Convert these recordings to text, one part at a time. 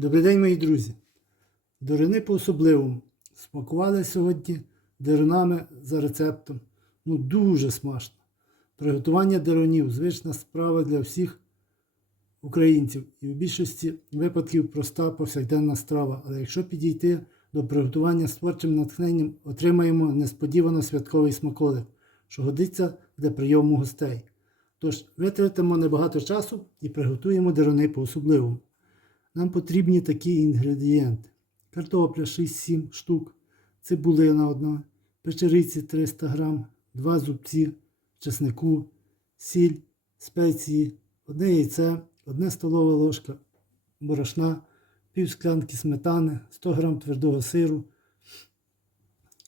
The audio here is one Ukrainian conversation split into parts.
Добрий день, мої друзі. Дорини по-особливому. Смакували сьогодні дерунами за рецептом. Ну, дуже смачно. Приготування деронів звична справа для всіх українців. І в більшості випадків проста повсякденна страва. Але якщо підійти до приготування з творчим натхненням, отримаємо несподівано святковий смаколик, що годиться для прийому гостей. Тож витратимо небагато часу і приготуємо деруни по-особливому. Нам потрібні такі інгредієнти: картопля 6-7 штук, цибулина одна, печериці 300 г, 2 зубці, чеснику, сіль, спеції, одне яйце, 1 столова ложка борошна, пів склянки сметани, 100 г твердого сиру,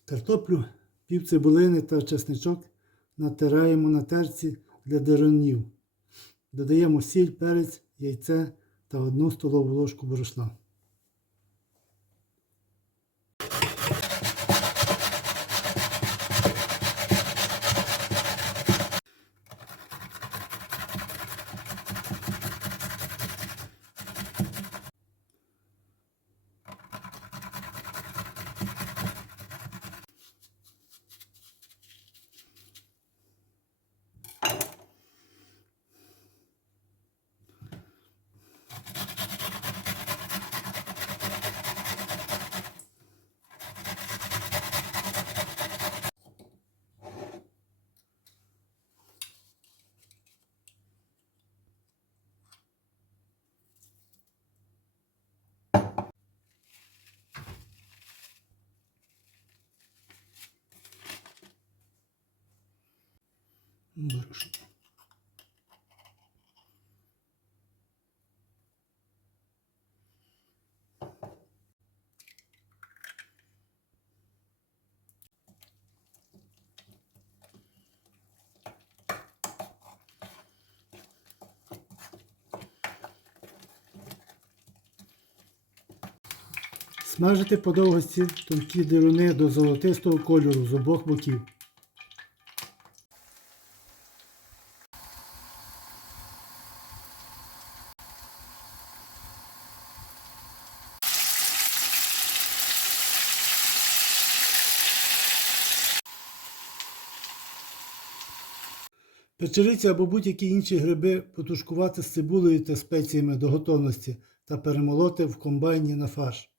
картоплю, пів цибулини та чесничок натираємо на терці для деронів. Додаємо сіль, перець, яйце та 1 столову ложку борошна. Борошно. Смажити по довгості тонкі дируни до золотистого кольору з обох боків. Печериці або будь-які інші гриби потушкувати з цибулею та спеціями до готовності та перемолоти в комбайні на фарш.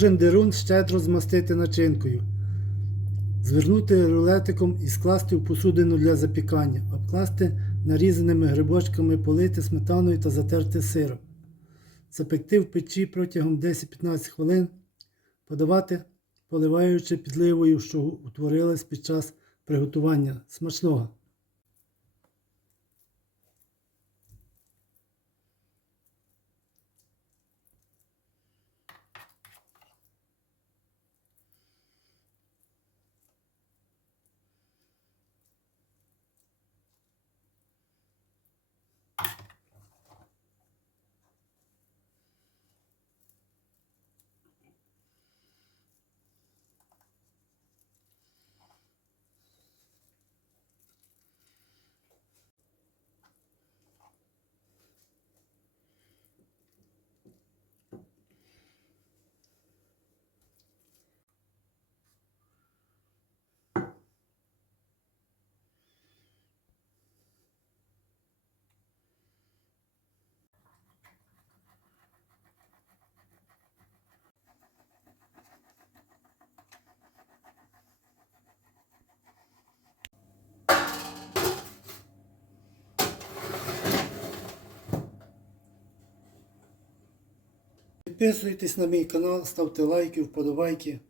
Кожен дерун щедро змастити начинкою, звернути рулетиком і скласти в посудину для запікання, обкласти нарізаними грибочками, полити сметаною та затерти сиром. Запекти в печі протягом 10-15 хвилин, подавати, поливаючи підливою, що утворилась під час приготування. Смачного! Підписуйтесь на мій канал, ставте лайки, вподобайки.